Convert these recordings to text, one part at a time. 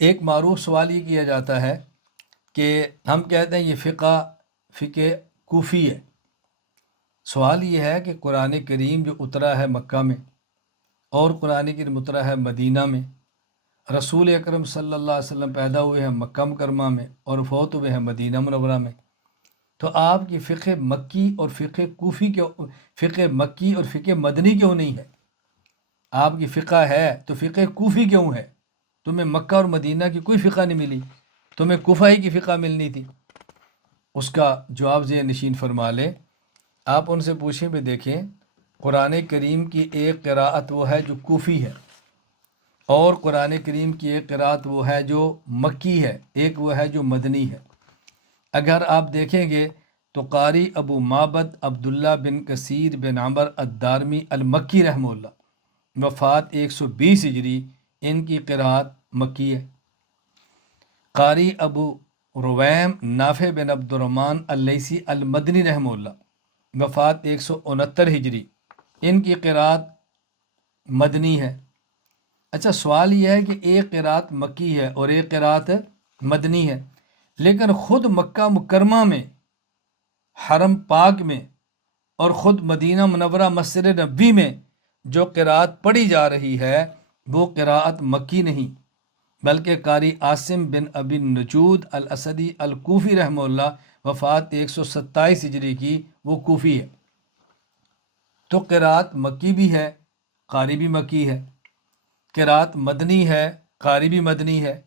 ایک معروف سوال یہ کیا جاتا ہے کہ ہم کہتے ہیں یہ فقہ کوفی ہے۔ سوال یہ ہے کہ قرآن کریم جو اترا ہے مکہ میں اور قرآن کریم اترا ہے مدینہ میں، رسول اکرم صلی اللہ علیہ وسلم پیدا ہوئے ہیں مکہ مکرمہ میں اور فوت ہوئے ہیں مدینہ منورہ میں، تو آپ کی فقہ مکی اور فقہ کوفی کیوں، فقہ مکی اور فقہ مدنی کیوں نہیں ہے؟ آپ کی فقہ ہے تو فقہ کوفی کیوں ہے؟ تمہیں مکہ اور مدینہ کی کوئی فقہ نہیں ملی، تمہیں کوفہ ہی کی فقہ ملنی تھی۔ اس کا جواب ذہن نشین فرما لیں، آپ ان سے پوچھیں بھی دیکھیں، قرآن کریم کی ایک قراءت وہ ہے جو کوفی ہے، اور قرآن کریم کی ایک قراءت وہ ہے جو مکی ہے، ایک وہ ہے جو مدنی ہے۔ اگر آپ دیکھیں گے تو قاری ابو معبد عبداللہ بن کثیر بن عمر الدارمی المکی رحمہ اللہ، وفات 120 ہجری، ان کی قراءت مکی ہے۔ قاری ابو رویم نافع بن عبد الرحمن اللیثی المدنی رحمہ اللہ، وفات 169 ہجری، ان کی قراءت مدنی ہے۔ اچھا، سوال یہ ہے کہ ایک قراءت مکی ہے اور ایک قراءت مدنی ہے، لیکن خود مکہ مکرمہ میں، حرم پاک میں، اور خود مدینہ منورہ مسجد نبوی میں جو قراءت پڑھی جا رہی ہے وہ قراءت مکی نہیں، بلکہ قاری عاصم بن ابی نجود الاسدی الکوفی رحمہ اللہ، وفات 127 ہجری کی، وہ کوفی ہے۔ تو قراءت مکی بھی ہے، قاری بھی مکی ہے، قراءت مدنی ہے، قاری بھی مدنی ہے،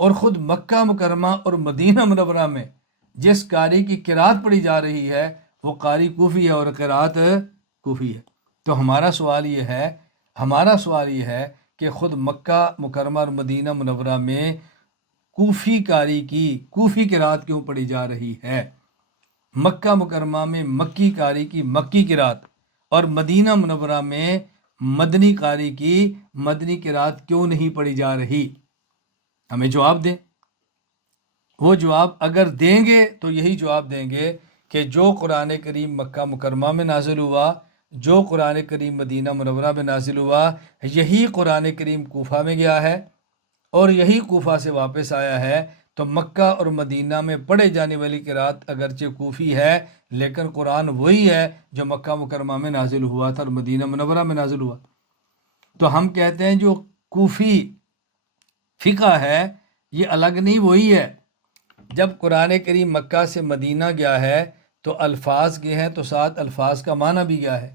اور خود مکہ مکرمہ اور مدینہ منورہ میں جس قاری کی قراءت پڑھی جا رہی ہے وہ قاری کوفی ہے اور قراءت کوفی ہے۔ تو ہمارا سوال یہ ہے کہ خود مکہ مکرمہ اور مدینہ منورہ میں کوفی قاری کی کوفی قراءت کیوں پڑھی جا رہی ہے؟ مکہ مکرمہ میں مکی قاری کی مکی قراءت اور مدینہ منورہ میں مدنی قاری کی مدنی قراءت کیوں نہیں پڑھی جا رہی؟ ہمیں جواب دیں۔ وہ جواب اگر دیں گے تو یہی جواب دیں گے کہ جو قرآن کریم مکہ مکرمہ میں نازل ہوا، جو قرآن کریم مدینہ منورہ میں نازل ہوا، یہی قرآن کریم کوفہ میں گیا ہے اور یہی کوفہ سے واپس آیا ہے، تو مکہ اور مدینہ میں پڑھے جانے والی قراءت اگرچہ کوفی ہے لیکن قرآن وہی ہے جو مکہ مکرمہ میں نازل ہوا تھا اور مدینہ منورہ میں نازل ہوا۔ تو ہم کہتے ہیں جو کوفی فقہ ہے یہ الگ نہیں، وہی ہے۔ جب قرآن کریم مکہ سے مدینہ گیا ہے تو الفاظ گئے ہیں تو ساتھ الفاظ کا معنی بھی گیا ہے،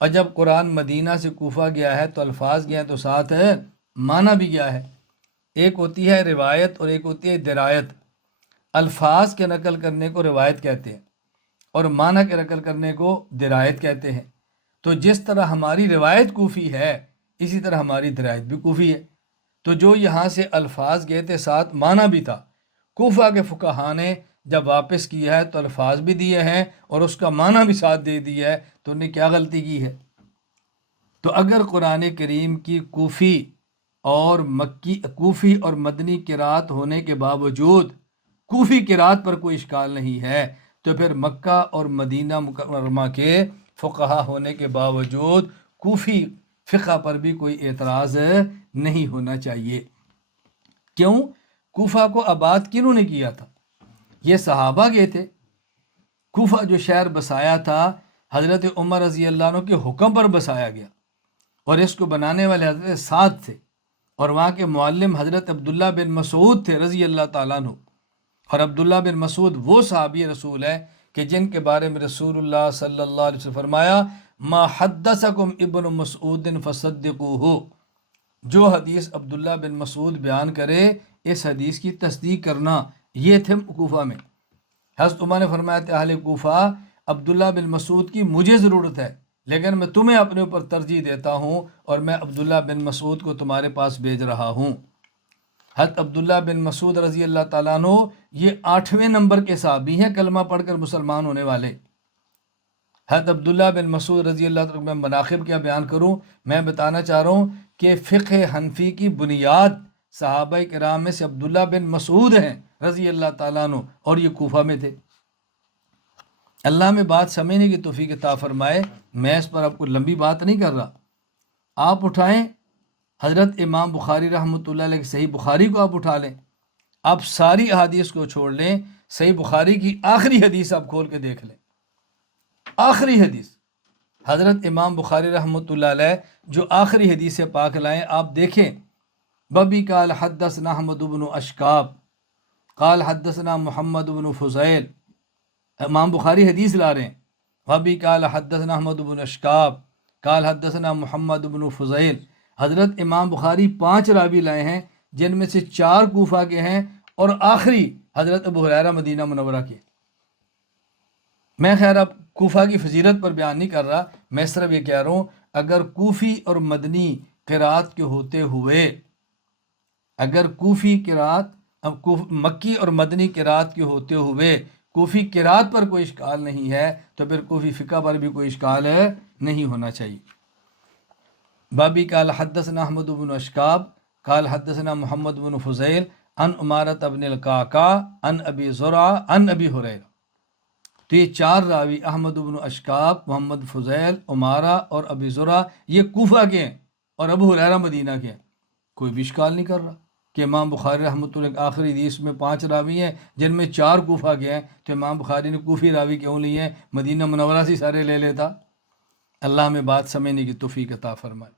اور جب قرآن مدینہ سے کوفہ گیا ہے تو الفاظ گئے ہیں تو ساتھ معنی بھی گیا ہے۔ ایک ہوتی ہے روایت اور ایک ہوتی ہے درایت۔ الفاظ کے نقل کرنے کو روایت کہتے ہیں اور معنی کے نقل کرنے کو درایت کہتے ہیں۔ تو جس طرح ہماری روایت کوفی ہے اسی طرح ہماری درایت بھی کوفی ہے۔ تو جو یہاں سے الفاظ گئے تھے ساتھ معنی بھی تھا، کوفہ کے فقہا نے جب واپس کیا ہے تو الفاظ بھی دیے ہیں اور اس کا معنی بھی ساتھ دے دیا ہے، تو انہیں کیا غلطی کی ہے؟ تو اگر قرآن کریم کی کوفی اور مدنی قراءت ہونے کے باوجود کوفی قراءت پر کوئی اشکال نہیں ہے، تو پھر مکہ اور مدینہ مکرمہ کے فقہا ہونے کے باوجود کوفی فقہ پر بھی کوئی اعتراض نہیں ہونا چاہیے۔ کیوں؟ کوفہ کو آباد کنہوں نے کیا تھا؟ یہ صحابہ گئے تھے۔ کوفہ جو شہر بسایا تھا حضرت عمر رضی اللہ عنہ کے حکم پر بسایا گیا، اور اس کو بنانے والے حضرت سعد تھے، اور وہاں کے معلم حضرت عبداللہ بن مسعود تھے رضی اللہ تعالیٰ عنہ۔ اور عبداللہ بن مسعود وہ صحابی رسول ہے کہ جن کے بارے میں رسول اللہ صلی اللہ علیہ وسلم فرمایا ما حدثکم ابن مسعود فصدقوہ، جو حدیث عبداللہ بن مسعود بیان کرے اس حدیث کی تصدیق کرنا۔ یہ تھے کوفہ میں۔ حضرت عمر نے فرمایا تھا اہل کوفہ، عبداللہ بن مسعود کی مجھے ضرورت ہے لیکن میں تمہیں اپنے اوپر ترجیح دیتا ہوں اور میں عبداللہ بن مسعود کو تمہارے پاس بھیج رہا ہوں۔ حضرت عبداللہ بن مسعود رضی اللہ تعالیٰ عنہ یہ 8ویں نمبر کے صحابی ہیں کلمہ پڑھ کر مسلمان ہونے والے۔ حضرت عبداللہ بن مسعود رضی اللہ تعالیٰ، میں مناقب کیا بیان کروں، میں بتانا چاہ رہا ہوں کہ فقہ حنفی کی بنیاد صحابہ کرام میں سے عبداللہ بن مسعود ہیں رضی اللہ تعالیٰ عنہ، اور یہ کوفہ میں تھے۔ اللہ میں بات سمجھنے کی توفیق عطا فرمائے۔ میں اس پر آپ کو لمبی بات نہیں کر رہا، آپ اٹھائیں حضرت امام بخاری رحمۃ اللہ علیہ کی صحیح بخاری کو آپ اٹھا لیں، آپ ساری احادیث کو چھوڑ لیں، صحیح بخاری کی آخری حدیث آپ کھول کے دیکھ لیں، آخری حدیث حضرت امام بخاری رحمۃ اللہ علیہ جو آخری حدیث پاک لائیں آپ دیکھیں، ببی قال حدثنا احمد بن اشکاب قال حدثنا محمد بن فضیل، امام بخاری حدیث لا رہے ہیں، ببی قال حدثنا احمد بن اشکاب قال حدثنا محمد بن فضیل، حضرت امام بخاری 5 راوی لائے ہیں جن میں سے 4 کوفہ کے ہیں اور آخری حضرت ابو ہریرہ مدینہ منورہ کے۔ میں خیر اب کوفہ کی فضیلت پر بیان نہیں کر رہا، میں صرف یہ کہہ رہا ہوں اگر کوفی اور مدنی قرات کے ہوتے ہوئے، اگر کوفی قرات مکی اور مدنی قرات کے ہوتے ہوئے کوفی قرات پر کوئی اشکال نہیں ہے تو پھر کوفی فقہ پر بھی کوئی اشکال نہیں ہونا چاہیے۔ بابی قال حدثنا احمد بن اشکاب قال حدثنا محمد بن فضیل عن عمارت ابن القعقاع عن ابی زرع عن ابی ہریرہ، تو یہ 4 راوی احمد بن اشکاب، محمد فضیل، عمارہ اور ابی زرع یہ کوفہ کے ہیں اور ابو ہریرہ مدینہ کے ہیں، کوئی بھی اشکال نہیں کر رہا کہ امام بخاری رحمۃ اللہ کے آخری حدیث میں 5 راوی ہیں جن میں 4 کوفہ کے ہیں، تو امام بخاری نے کوفی راوی کیوں لیے ہیں؟ مدینہ منورہ سے سارے لے لیتا۔ اللہ ہمیں بات سمجھنے کی توفیق عطا فرمائے۔